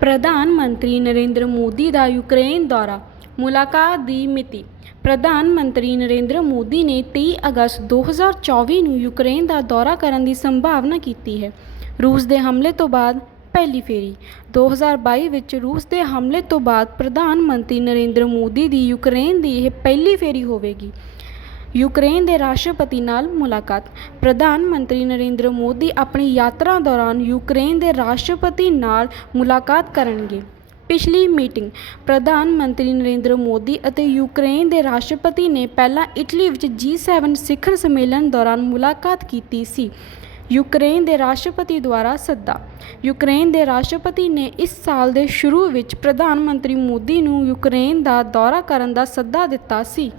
ਪ੍ਰਧਾਨ ਮੰਤਰੀ ਨਰਿੰਦਰ ਮੋਦੀ ਦਾ ਯੂਕਰੇਨ ਦੌਰਾ, ਮੁਲਾਕਾਤ ਦੀ ਮਿਤੀ। ਪ੍ਰਧਾਨ ਮੰਤਰੀ ਨਰਿੰਦਰ ਮੋਦੀ ਨੇ 23 ਅਗਸਤ 2024 ਨੂੰ ਯੂਕਰੇਨ ਦਾ ਦੌਰਾ ਕਰਨ ਦੀ ਸੰਭਾਵਨਾ ਕੀਤੀ ਹੈ। ਰੂਸ ਦੇ ਹਮਲੇ ਤੋਂ ਬਾਅਦ ਪਹਿਲੀ ਫੇਰੀ। 2022 ਵਿੱਚ ਰੂਸ ਦੇ ਹਮਲੇ ਤੋਂ ਬਾਅਦ ਪ੍ਰਧਾਨ ਮੰਤਰੀ ਨਰਿੰਦਰ ਮੋਦੀ ਦੀ ਯੂਕਰੇਨ ਦੀ ਇਹ ਪਹਿਲੀ ਫੇਰੀ ਹੋਵੇਗੀ। ਯੂਕਰੇਨ ਦੇ ਰਾਸ਼ਟਰਪਤੀ ਨਾਲ ਮੁਲਾਕਾਤ। ਪ੍ਰਧਾਨ ਮੰਤਰੀ ਨਰਿੰਦਰ ਮੋਦੀ ਆਪਣੀ ਯਾਤਰਾ ਦੌਰਾਨ ਯੂਕਰੇਨ ਦੇ ਰਾਸ਼ਟਰਪਤੀ ਨਾਲ ਮੁਲਾਕਾਤ ਕਰਨਗੇ। ਪਿਛਲੀ ਮੀਟਿੰਗ ਪ੍ਰਧਾਨ ਮੰਤਰੀ ਨਰਿੰਦਰ ਮੋਦੀ ਅਤੇ ਯੂਕਰੇਨ ਦੇ ਰਾਸ਼ਟਰਪਤੀ ਨੇ ਪਹਿਲਾਂ ਇਟਲੀ ਵਿੱਚ G7 ਸਿਖਰ ਸੰਮੇਲਨ ਦੌਰਾਨ ਮੁਲਾਕਾਤ ਕੀਤੀ ਸੀ। ਯੂਕਰੇਨ ਦੇ ਰਾਸ਼ਟਰਪਤੀ ਦੁਆਰਾ ਸੱਦਾ। ਯੂਕਰੇਨ ਦੇ ਰਾਸ਼ਟਰਪਤੀ ਨੇ ਇਸ ਸਾਲ ਦੇ ਸ਼ੁਰੂ ਵਿੱਚ ਪ੍ਰਧਾਨ ਮੰਤਰੀ ਮੋਦੀ ਨੂੰ ਯੂਕਰੇਨ ਦਾ ਦੌਰਾ ਕਰਨ ਦਾ ਸੱਦਾ ਦਿੱਤਾ ਸੀ।